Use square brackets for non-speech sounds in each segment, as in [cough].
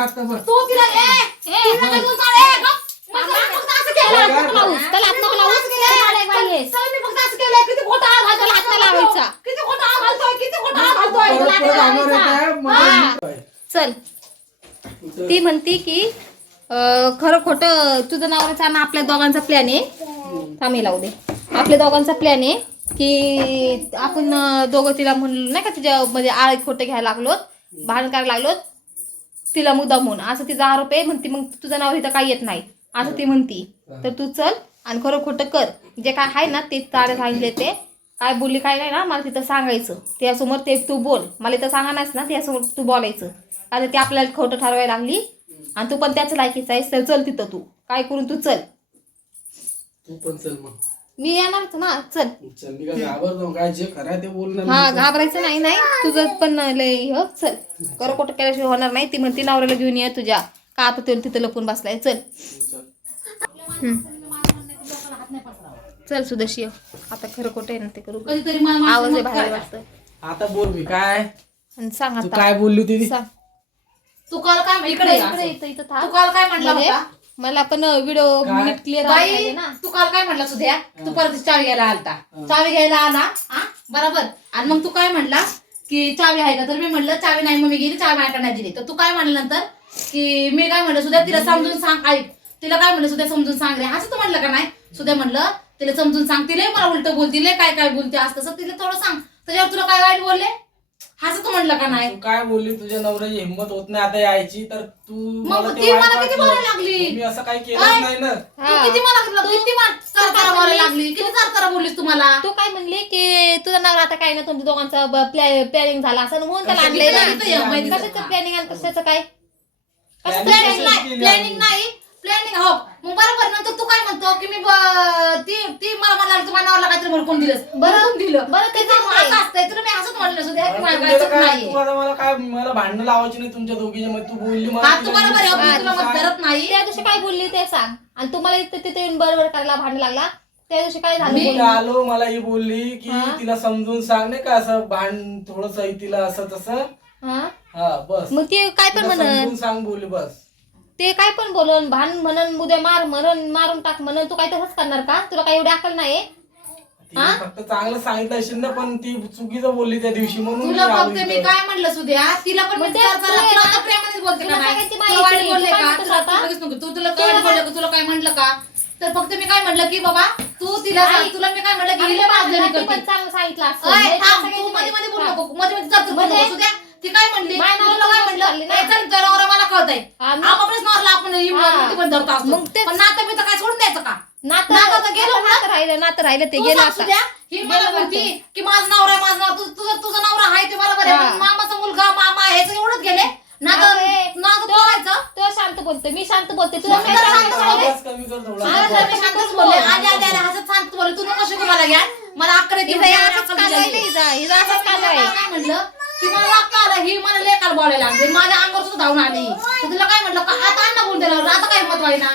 आता बघ तू तिला ए तिला काय बोलतो ए गप मग तिला फक्त असं केलं. त्याला हात नको लावूस, त्याला हात नको लावूस. असं केलं. त्याला एक बाई आहे. चल, मी फक्त असं केलंय. किती खोटं आळ घालतोय. त्याला हात नाही लावायचा. किती खोटं आळ घालतोय, किती खोटं आळ घालतोय. परत परत तुला अंगावर लावायचा. येत आहे, हा. मला चल ती म्हणती की अं, खरं खोटं तुझं नावाचा आणि आपल्या दोघांचा प्लॅन आहे थांबी लावू दे आपल्या दोघांचा प्लॅन आहे की आपण अं, दोघं तिला म्हणलो नाही का तिच्या म्हणजे आळ खोटं घ्यायला लागलो भांडण करायला लागलो तिला मुद्दाम म्हणून असं तिचा आरोप आहे म्हणती मग तुझं नाव इथं काही येत नाही. असं ती म्हणती. तर तू चल आणि खरं खोटं कर. जे काय आहे ना ते तारे सांगितले ते. काय बोलली काय नाही ना मला तिथं सांगायचं. त्यासमोर ते तू बोल. मला इथं सांगा नाहीस ना त्यासमोर तू बोलायचं. आता ती आपल्याला खोटं ठरवायला लागली. आणि तू पण त्याच लायकीचा आहेस तर चल तिथं तू. काय करून तू चल. तू पण चल मग. मी येणारच ना चल. चल मी काय घाबरतो. काय जे खरं आहे ते बोलणार हा घाबरायचं नाही नाही. तुझं पण लय हो चल. खरं खोटं केल्याशिवाय होणार नाही. ती म्हणती नवऱ्याला घेऊन ये तुझ्या. का आता तो तिथं लपून बसलाय? चल. चल. चल सुदर्शी आता खरं खोटं आहे ना ते करू. कधीतरी आवाज आहे? वाटतं आता बोल मी काय? आणि सांग तू आता. काय बोलली होती ती? सांग. तू काल काय इकडे इकडे इकडे इथं इथं तू थांब काल काय म्हटला म्हणजे होता? मला पण व्हिडिओ काय? मिनिट क्लिअर बाई ना. तू काल काय म्हटला सुद्या तू परत चावी घ्यायला आलता. चावी घ्यायला आला? हा बरोबर. आणि मग तू काय म्हटला की चावी आहे का? तर मी म्हणलं चावी नाही मग मी गेली चावी माझ्याकडे नाही दिली. तर तू काय म्हणलं नंतर? की मी काय म्हणलं सुद्या तिला समजून सांग ऐक. तिला काय म्हणलं सुद्या समजून सांग रे. असं तू म्हणलं का नाही? सुद्या म्हणलं तिला समजून सांग. तिला मला उलट बोलती लय काय काय बोलते असं तसं. तिला थोडं सांग. त्याच्यावर तुला काय वाईट बोलले? असं तू म्हणलं का नाही? तू काय बोलली? तुझ्या नवऱ्याची हिंमत होत नाही. आता यायची तर तू मग मला ते ती वाईट मला किती वाटलं. बोलायला लागली? मी असं काही काय? केलं नाही ना. तू किती मला तू किती चारकारा बोलायला लागली? किती बोललीस तुम्हाला तू काय म्हणली की तुझा नवरा आता काय ना तुमच्या दोघांचा प्लॅनिंग झाला असं म्हणून त्याला कशाचं आणलंय planning ना केलं आम्ही? कशाचं प्लॅनिंग आणि कशाचं काय? Planning प्लॅनिंग नाही? केलं? प्लॅनिंग? नाही. प्लॅनिंग हो मग बरोबर नंतर तू काय म्हणतो की मी ब- ती ती मला म्हणाली तुम्हाला नावाला काहीतरी भडकून दिलंस? भडकून दिलं? बरं, ते असं असतंय तुला मी असंच म्हणलं सुद्धा की मला काय नाही मला काय मला भांडणं लावायची नाही तुमच्या दोघीच्या मध्ये तू बोलली मला हा तू बरोबर आहे मी तुला मत करत नाही. त्या दिवशी काय बोलली ते सांग. आणि तुम्हाला इथं तिथे येऊन बरोबर करायला भांडण लागला? त्या दिवशी काय झालं मी बोलून? आलो मला ही बोलली की हा? तिला समजून सांग नाही का असं भांड थोडस तिला असं तसं. हा. हा बस. मग ते काय पण तिला समजून सांग बोलली बस. ते काय पण बोलन भांड म्हणन उद्या मार मरण मारून टाक म्हणन तू काय तसंच करणार का तुला काय एवढी अकल नाही फक्त चांगलं सांगितलं असेल ना पण ती चुकीचं बोलली त्या दिवशी म्हणून मी तुला मी. काय म्हणलं सुद्या तिला पण मग मी ते तुला तुला ना- आता प्रेमानेच बोलते का तुला नाही सांगायची तुला वाईट माहिती बोलले नाही. का तू तुला काय लगेच नको. तू तुला तुला काय काय- बोलले का तुला काय म्हटलं का तर फक्त मी काय म्हटलं की बाबा तू तिला नाही. सांग तुला मी काय म्हटलं की हिला करते. चांगलं सांगितलं असतं. अय, म्हणजे थांब, तू मध्ये मध्ये बोलू. नको मध्ये मध्ये जात म्हणजे? सुद्या ती काय म्हणली नवऱ्याला काय म्हणलं ना. ए, चल तुझ्या नवरा मला हा, मग? नवरला आपण ही. मूर्ती पण धरतो असतो मग तेच. पण नातं मी तर काय सोडून द्यायचं का नातं नातं तर गेलं आता नातं राहिलं नातं राहिलं ते तू गेलं सांग आता सुद्या, ही मला गेलं म्हणती नातं. की माझा नवरा आहे, माझा नवरा तुझं तुझं तुझा नवरा आहे ते बरोबर आहे हा. पण मामाचा मुलगा मामा हे सगळं एवढंच गेले नातं तोडायचं तो शांत बोलते मी शांत बोलते तुला मग काय जरा शांत बोलले? आवाज कमी कर थोडा मला जर मी शांतच बोलले आधी आधी आधी हसत शांत बोलले तू नको शिकू मला घ्या मला अक्कल येते हिचं मला हे असंच आहे हिचा, हिचा असंच आहे. काय म्हणलं मला वाक्य आलं ही मला लेकाल बोलायला लागली. माझ्या अंगावर सुद्धा धावून आली. तर तुला काय म्हटलं का आता अण्णा बोलून दिलं आता काय मत ना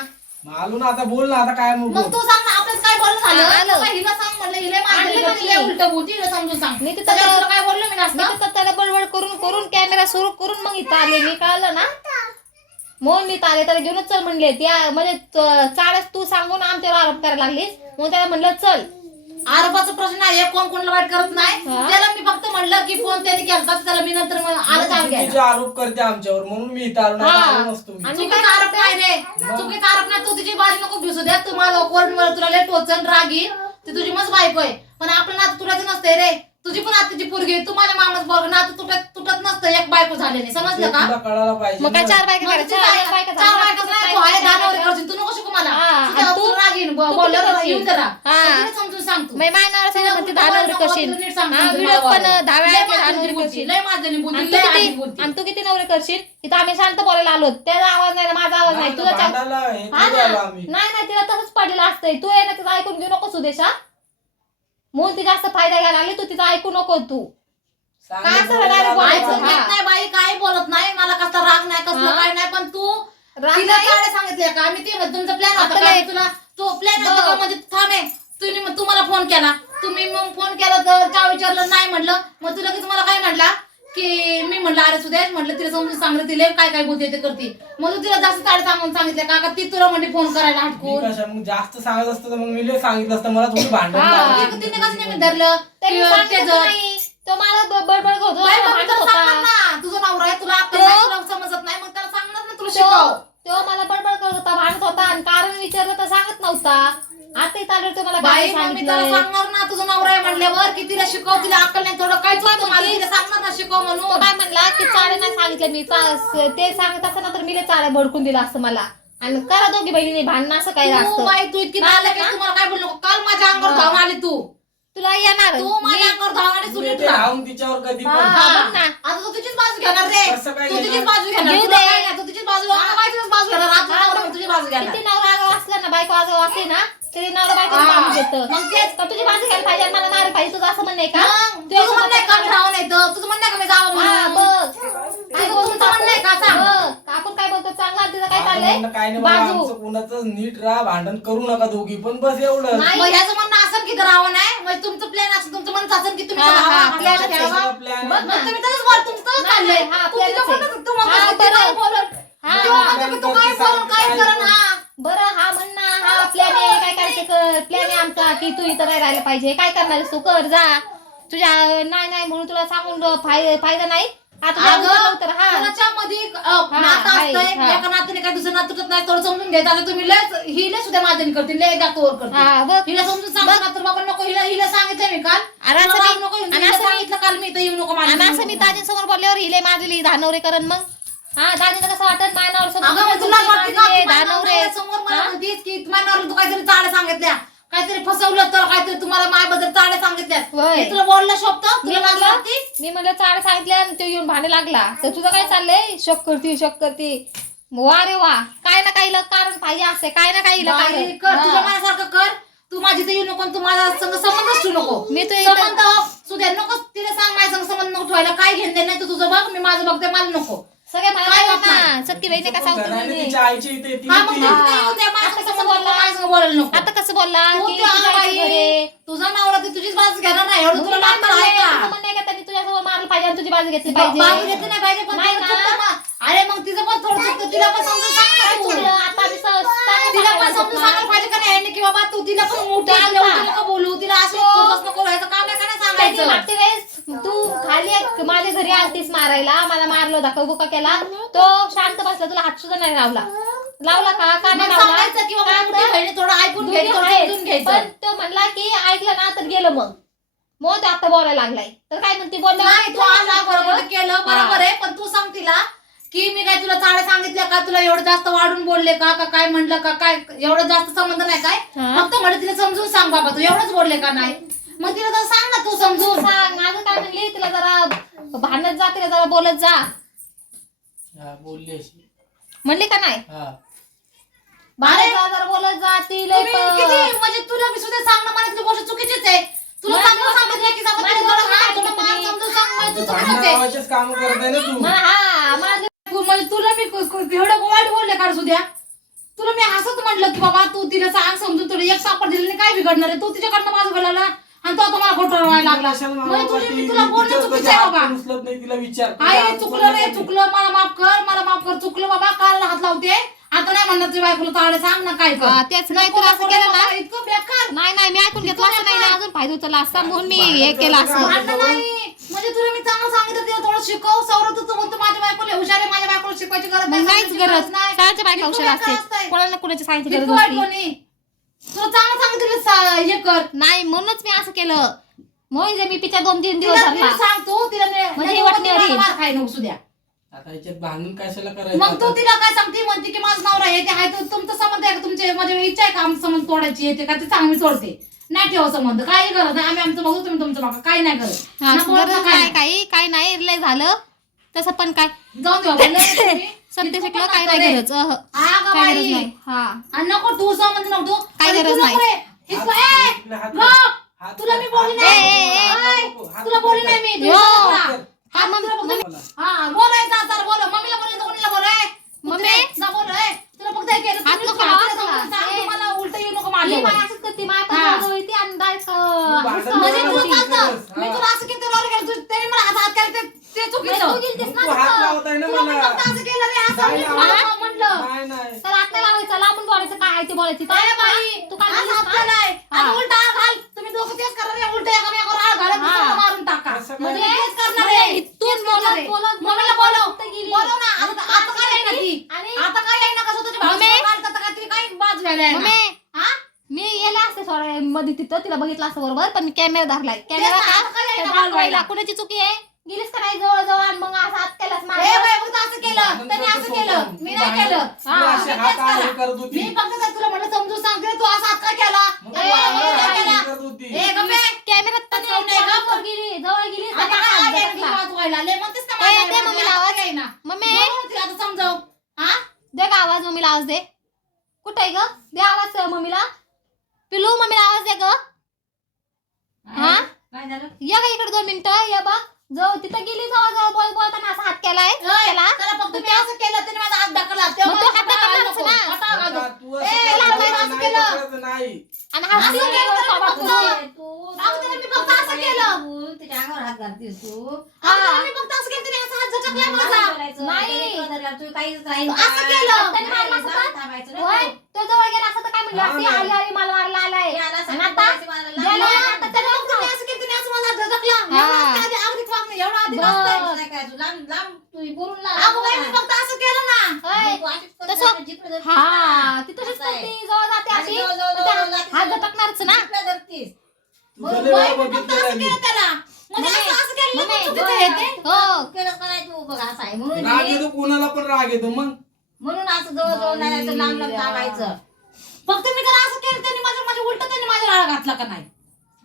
मग आलो ना आता बोल ना आता काय मग मग बोल. तू सांग ना आपल्याच काय झालं? हिला सांग म्हणलं हिला आणली मारली ना हिला मी. उलट बोलती हिला समजून सांग. मी तिथं त्याच्यावर तर- तुला काय बोललो मी मी जास्त तर त्याला बडबड करून करून कॅमेरा सुरू करून मग इथं आले. मी कळलं ना? म्हणून मी इथं आले त्याला घेऊनच चल म्हणले. त्या म्हणजे त- चाळच तू सांगून आमच्यावर आरोप करायला लागलीस. म्हणून त्याला म्हणलं चल. आरोपाचा प्रश्न आहे कोण कोणाला वाईट करत नाही. हा. त्याला मी फक्त म्हणलं की फोन त्याने केला त्याला मी नंतर मग आलं चुकीचे घ्यायला. आरोप करते आमच्यावर म्हणून मी इथं आलो नाही. आलो नसतो मी. आणि चुकीचा आरोप नाही रे. चुकीचा आरोप नाही तू तिची बाजी नको घेऊ द्या तू माझा कोर्ट तुला लेट टोचन रागी ती तुझी मस्त बायको आहे. पण आपलं नातं तुटायचं नसतंय रे. तुझी पण आताची पोरगी आहे. तू माझ्या मामाच बघ. नातं तुटत तुटत नसतं एक बायको झाल्याने ते समजलं का तुला कळायला पाहिजे मग काय ना. चार बायका मग करायच्या? तुझी एक बायका चार झाल्या, तू आहे बायका दानावर करायच्या. करशील, तू नको शिकू मला हा, तुझ्या आणि तू- तू रागीन ब- तू बोलल्यावर किती येऊन करा हा. तू तिला समजून सांग तू मी मायनावर तिला म्हणते उलटं दहा नवरी बोलायला करशील नीट सांग, हा, समजून व्हिडिओ पण बोलायला. दहा लय वेळा दहा माजलेली नवरी बोलती, करशील लय माजलेली बोलती, आणि तू लय आधी किती बोलती. आणि तू किती नवरे करशील इथं आम्ही शांत बोलायला आलो त्याचा आवाज नाही ना, माझा आवाज नाही नाही, तुझा चार- भांडायला हे हा थोडी ना. आलो आम्ही नाही नाही तिला तसंच पडलेलं असतंय तू आहे ना तिचं ऐकून घेऊ नको सुदेशा म्हणून ती जास्त फायदा घ्यायला लागली तू तिचा ऐकू नको तू काय. बोलायचं? ऐकून घेत हा. नाही बाई काही बोलत नाही? मला कसला राग नाही कसलं हा. काय नाही पण तू राग तिला नाही? काय सांगितलं का? मी ते तुमचा प्लॅन होता आता तुला तो प्लॅन होता. का? म्हणजे थांबे तुम्ही मग तुम्हाला फोन केला. तुम्ही मग फोन केला तर का विचारलं? नाही म्हणलं. मग तुला लगेच मला काय म्हटला की मी म्हणलं अरे सुद्या म्हटलं तिला समजून सांगितलं तिला काय काय बोलते ते करते. मग तू तिला जास्त ताडे सांगून सांगितलं का? का ती तुला म्हणजे फोन करायला मी हटकून कशा मग जास्त सांगत असतं तर मग मी लय सांगितलं असतं. मला थोडी भांडण हा, तिने कसं नेहमी धरलं? त्यांनी की सांगितलं त्याचं- नाही. तो मला ब- बडबड करतो. बाई, मग मी भांडत त्याला सांगणार होता ना. तुझं नवरा आहे तुला अक्कल तो- नाही, तुला समजत नाही मग त्याला सांगणार ना तुला तो शिकव. तो मला बडबड करत होता भांडत होता आणि कारण विचारलं तर सांगत नव्हता. आता चालू तो मला बाई काय मग मी त्याला सांगितलं सांगणार ना तुझं नवरा आहे म्हणल्यावर की तिला शिकव तिला अक्कल नाही थोडं काय मला तिला सांगणार ना शिकव तो म्हणून. काय म्हणला की चाळे नाही सांगितलं मी. चा- ते सांगत असताना तर मी चाळे भडकून दिला असतं मला. आणि करा दोघी बहिणीने भांडणं असं काय तू असतं? बाई तू इतकी नालायक आहे, काय बोललो? काल माझ्या अंगावर हा. धावून आली तू येणार. तू माझ्या अंगावर धावून आली मी सुनीत ते राहून तिच्यावर कधी पण हा. बघ ना. आता तू तुझीच बाजू घेणार रे. कसं काय तू तुझीच घेणार? बाजू घेणार. घेऊ तुला दे. काय नाही, तू तुझीच बाजू घेणार काय तुझीच बाजू घेणार. आज तुझा नवरा तुझी बाजू घेणार. किती नवरा आगाव असला ना बायको आगाव असते ना तरी नवरा बायको हा. बांधून देतं मग तेच. का तुझी बाजू घ्यायला पाहिजे आणि मला पाहिजे. तुझं असं म्हणणं आहे का? मग, तू असं तुझं म्हणणं आहे का मी म्हणतो राहून येतं? तुझं म्हणणं आहे का मी जावं हा, म्हणून? बघ. काय तुझं बोलतो तुमचं म्हणणं आहे का? सांग? बघ, आपण काय बोलतो? चांगला आणि तिचं काय नाही बाबा, बाजू. आमचं कुणाचं नीट राहा भांडण करू नका दोघी पण बस एवढं नाही. मग ह्याचं म्हणणं असं की राहावं नाही म्हणजे तुमचं प्लॅन असं तुमचं म्हणणं असं की तुम्ही हा, हा, plan plan. मग तसंच तुमचं नाही. हा, plan च आहे. म्हणत म्हणत हा, बरं. काय बोलत? हा, तू म्हणत काय बोलून काय करण हा बरं हा म्हण ना. हा प्लॅन आहे काय करायचं कर. प्लॅन आहे आमचा की तू इथं नाही राहायला पाहिजे काय करणार आहेस तू? कर जा. तुझ्या नाही नाही म्हणून तुला सांगून फाय- फायदा नाही. हा. मध्ये नातं असतंय. हा. एका काय दुसऱ्या नातं नाही थोडं समजून घ्यायचं आता तुम्ही लय ही लय सुद्धा माध्यम करतील लय हा हिला समजून सांगू ना तर बाबा नको हिला हिला सांगितलं मी काल. आणि असं तुला मी- राहू नको सांगितलं काल मी इथं येऊ नको आणि असं मी दाजींसमोर बोलल्यावर हिले माझी धानवरे करण मग. हा दाजीला कसं वाटत मायनावर नवऱ्यासमोर मला म्हणतीस की माझ्या नवऱ्याला तू काहीतरी चाड्या सांगितल्या. काहीतरी फसवलं तर काहीतरी तुम्हाला माझ्याबद्दल चाड्या सांगितल्या होय. हे तुला बोललं शोभत? मी तुला लाज म्हणलं वाटते? मी म्हणलं चाड सांगितले आणि तो येऊन भांडे लागला. तर तुझं काय चाललंय? शक करती शक करती. वा रे वा. काय ना काही कारण पाहिजे असते काय ना काही बाई, कर तुझ्या मनासारखं कर. तू माझी तर येऊ नको आणि तू माझ्या संग संबंधच ठेवू नको. मी तू संबंध सुद्या नको तिला सांग माझ्या संग संबंध नको ठेवायला. काय घेणं नाही तर तुझं बघ. मी माझं बघते मला नको. सगळे मला काय माहीत होत ना. सख्खी बहिणी का सांगतो घराने तिच्या आईची इथे ती- हा मग ती- तू हा. तिथे येऊ दे, कसं बोलला? बोलायला नको. आता कसं बोलला? तू की त्या तुझ्या आईच्या बाई, घरी तुझा नवरा ती तुझीच बाजू घेणार नाही. एवढं तुला आहे? का? म्हणणं आहे का? त्यांनी तुझ्यासोबत मारलं पाहिजे आणि तुझी बाजू घेतली बाजू पाहिजे? घेतली नाही पाहिजे पण नाही तिला ना. चुकतं ना. अरे मग तिचं पण थोडं चुकतं. तिला पण समजून काय. चुकलं? आता आम्ही तिला पण समजून. सांगायला पाहिजे का नाही? की बाबा तू तिला पण मोठी? तिला नको बोलू. तिला असं खोटंच नको व्हायचं काम आहे का नाही त्यांनी सांगायचं? मागच्या वेळेस तू खाली एक- माझ्या घरी आलतीस मारायला. मला मारलो होता. कबुका केला. तो शांत बसला. तुला हात सुद्धा नाही लावला. लावला का? का नाही मग लावला? सांगायचं की बाबा का मोठी तर बहिणी थोडं ऐकून दोघी घ्यायचं थोडं आहेत. समजून घ्यायचं पण तो म्हणला की ऐकलं ना तर गेलं मग. मग तो आता बोलायला लागलाय. तर काय म्हणते बोलला नाही तू आला बरोबर केलं बरोबर आहे पण तू सांग तिला की मी काय तुला चाळे सांगितल्या का? तुला एवढं जास्त वाढून बोलले का? का काय म्हणलं का? काय? एवढं जास्त संबंध नाही काय? हा. फक्त म्हणजे तिला समजून सांग बाबा तू एवढंच बोलले का नाही? मग तिला तर सांग ना तू तू समजून. सांग. माझं काय म्हणली तिला जरा भांडत जा तिला जरा बोलत जा. हा, बोलली अशी. म्हणली का नाही? हा. भांडत जा जरा बोलत जा ती लय तुम्ही प- किती म्हणजे तुला मी सुद्धा सांगणं मला तुझी गोष्ट चुकीचीच आहे. तुला मला चांगलं सांगितलं की? समजून सांग म्हणजे तू भांडण चुकीचं आहे. लावायचेच काम करत आहे ना तू? मग हा माझं तू म्हणजे तुला मी कु- कु- एवढं वाईट बोलले का सुद्या? तुला मी हसत म्हणलं की बाबा तू तिला सांग समजून तुला एक सापड दिले काय बिघडणार आहे? तू तिच्याकडनं माझं बोलायला आणि तो आता मला खोटं लागला. म्हणजे तुझी मी तुला बोलणं चुकीचं कधी आहे हात बाबा. पण उचलत नाही तिला विचार आहे चुकलं रे चुकलं. मला माफ कर मला माफ कर. चुकलं बाबा काल हात लावते. आता नाही म्हणणार तुझ्या बायकोला तावडे सांग ना काय कर. हा, तेच नाही तर असं केलं ना? इतकं बेकार. नाही नाही मी ऐकून घेतलं असं नाही ना अजून फायदा उचलला असता म्हणून मी हे केलं असं भांडण नाही. म्हणजे तुला मी चांगलं सांगितलं तिला थोडं शिकव सौरभ तू म्हणतो माझ्या बायकोला हुशार आहे माझ्या बायकोला शिकवायची गरज मग नाही नाहीच सांगायची गरज नाही. सगळ्यांच्या बायका इतकं हुशार बेकार असते असतंय. कोणाला कुणाची सांगायची गरज इतकं वाईट नसते. कोणी. तुला चांगलं सांगितलं सा- हे कर. नाही म्हणूनच मी असं केलं. म्हणजे मी पिच्या दोन तीन दिवस तिला धरला. नीट सांग तू तिला म्हणजे नाही वाटणी मार खाय नको सुद्या आता याच्यात भांडण कशाला करायचं मग तू? तिला काय सांगते म्हणते की माझा नवरा आहे ते आहे तो तुमचा संबंध आहे का तुमचे म्हणजे इच्छा आहे का आमचा संबंध तोडायची येते का ते आम्ही तोडते नाही ठेवा संबंध काही गरज नाही आम्ही आमचं बघू तुम्ही तुमचं बघा काही नाही हा, नको गरज वाटतं नाही नाही. काही काही नाही लय झालं तसं पण काय जाऊन दे बाबा, लय तुम्ही. [laughs] सत्य इतकं शिकलं पण काही नका नाही रे. गरज अह, हा का काय गरज बाई? नाही हा आणि नको तू संबंध नको तू. काही आणि गरज नको नाही. रे. इतकं, ए, इकडे हात गप. हात तुला मी बोलली हात नाही. ए, ए, ए. ऐ, हात तुला बोलली नाही मी. तू यो. इथं बोला. हा, हा, मग- तुला बोलली. मला. हा, बोलायचं आता, बोल. मम्मीला बोलायचं, कोणीला बोल, ए. मम्मी. कुत्रे, जा बोल, ए. तुला फक्त हे केलं, हात तुम्ही नको खा, लावा तिला समजून तुला. सांग, ए. तुम्हाला उलटं येऊ नको मी माझ्यावर. मला असंच करते मग हा. आता जवळ येते आणि direct, अह, तू भांडण हसतं. म्हणजे नाही तुला बोलली चालतं. गरज. मी हा. तुला असं किती रोल केलं, तू- त्याने मला हात हात केला, ते- ते चुकीचं बघितलं तू गेलतीस ना तू हात तिथं. लावत आहे ना तुला पण मला फक्त असं केलं रे, असं नाही म्हणलं, नाही नाही तर आता लावायचं लांबून बोलायचं काय आहे ते बोलायची काय बाई, तू काय हा. उलटा घाल. तुम्ही दोघं तेच करा रे, उलटं एकामेकावर आळ घालत हा. दुसऱ्याला मारून टाका. काय? म्हणजे तेच करणार म्हणजे आहे. इथून तेच करणार आहे. बोलत- बोलत- मम्मीला बोलव. कुठं गेली? बोलव ना. आता आता काय आहे ना ती? आणि आता काय आहे ना कसं तुझ्या मम्मी? भावाचं काय ती काही बाज व्हायला आहे ना. मम्मी हा? मी गेले असते मध्ये तिथं तिला बघितलं असतं बरोबर पण मी कॅमेरा धरलाय तेच कॅमेरा ना, का आता काय आहे. बाजवायला? कुणाची चुकी आहे गेलीस का नाही जवळ जवळ आणि मग असं ए माझ्यावर? बाई, फक्त असं केलं त्याने असं केलं मी नाही केलं तू हा, अशी मी हात तेच आळे करा. करत होती मी फक्त तर तुला म्हटलं समजून सांगते तू असा हात का केला मग तू हात. करत होती ए, गप्पे. कॅमेरात? जवळ गेली जवळ गेली आता त्याचा काय? लय म्हणतेस माझ्या मम्मीला मला आवाज. काय ना. मम्मी म्हणून तिला आता समजाव. हा? दे का आवाज मम्मीला आवाज दे कुठे आहे ग दे आवाज मम्मीला पिलू मम्मीला आवाज दे ग हा काय झालं? या का इकडे दोन मिनिटं या बा जवळ तिथं गेली जवळ जवळ बोल बोलताना असा हात केलाय ओय, त्याला त्याला फक्त मी असं केलं त्याने माझा हात ढकलला. मग तेव्हा तो हात ढकललाच. ना. ए, असं केलं. करत नाही आणि हात असं केलं केलं बाबा फक्त. तुझं. मी फक्त असं केलं. तू तिच्या अंगावर हात घालतेस तू अगं त्याने मी फक्त असं केलं त्याने असा हात झटकलाय माझा. नाही. तू काहीच राहील असं केलं. त्याने मारलं असं का? थांबायचं होय नाही. तो जवळ गेला असं तर काय म्हणलं असती, आली मला मारला आलाय हे आला आणि असं आता बोलायचं मला लागलं. गेला नाही, आता त्याने फक्त मी असं केलं त्याने असं माझा हात झटकला. हा. एवढं असतं आधी, अगदी बरं. लांब लांब. बोलून अगं बाई, मी फक्त असं केलं ना. होय. तू अशीच करते, तसं- जिकडे धरतीस हा ना. ती तशीच असं आहे. करते. जवळ जाते आणि अशी जवळ- जवळ- तर त्या जवळ जाते, हात जवळ- झटकणारच ना. जिकडे धरतीस. तुझं बाई, लय वेळा मी फक्त बघितलेलं असं आहे मी. केलं त्याला. म्हणजे मम्मी, असं- असं केलं मम्मी, पण चुकीचं आहे ते. हो. तू केलंस का नाही तू? बघ असं आहे. म्हणून राग मी- येतो कुणाला पण राग येतो. मग? म्हणून असं जवळ जवळ नाही जायचं, लांब फक्त मी त्याला असं केलं त्यांनी माझ्या माझ्या उलट त्यांनी माझ्या राळा घातला का नाही?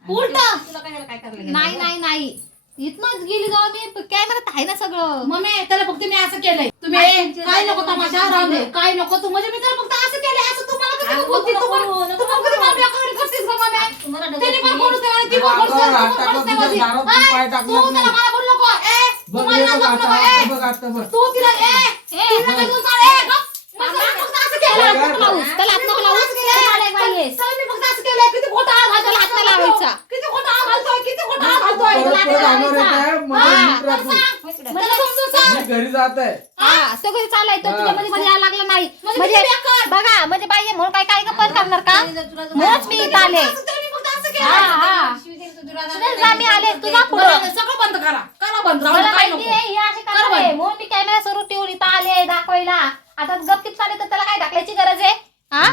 उलट? तुला काय काय नाही नाही नाही. इथनच गेली जाऊ मी कॅमेरात आहे ना सगळं मम्मी त्याला फक्त मी असं केलंय तुम्ही काय नको तमाशा राहू दे काय नको तू म्हणजे मी त्याला फक्त असं केलंय असं तुम्हाला कसं बोलते तू पण- नको, तू पण कधी नको. माझ्या काळी करतेस का मम्मी तुम्हाला डबल त्यांनी पण ती- बोलूच नाही आणि ती पण बोलूच अंगावर नाही, हात तू पण टाकला, बोलूच नाही तुझ्या माझी. दारात तू ए, पाय तू टाकलाच त्याला नाही. मला बोलू नको ए तू मला हे बोलू नको, ए. तिला ए तिला काय बोलतो, ए, गप. मग त्याला फक्त असं केलं. त्याला हात नको लावूस त्याला हात नको लावूस तुम्हाला एक बाई आहेस. त्याला मी फक्त असं केलंय किती खोटा आळ घालतोय, हात नाही लावायचा. किती खोटा आळ घालतोय किती खोटा आळ घालतोय परत हात परत लावायचा. अंगावर येत आहे, मला हा, नीट राहा तू. त्याला समजून सांग मी घरी जात आहे. हा तो घरी चालाय तो हा. तुझ्या मध्ये मध्ये यायला लागला नाही. म्हणजे म्हणजे. बघा म्हणजे बाई म्हणून काय काय गप्पा करणार का? म्हणूनच मी इथं आले. हा. हा मी आले. तुझा पुढं. बरं, सगळं बंद करा करा बंद राहू दे, मला काय माहिती नको आहे हे असे कर करणार बाई. आहे. म्हणून मी कॅमेरा सुरू ठेवून इथं आले दाखवायला. आता गपकीत चाले तर त्याला काय दाखवायची गरज आहे? हा?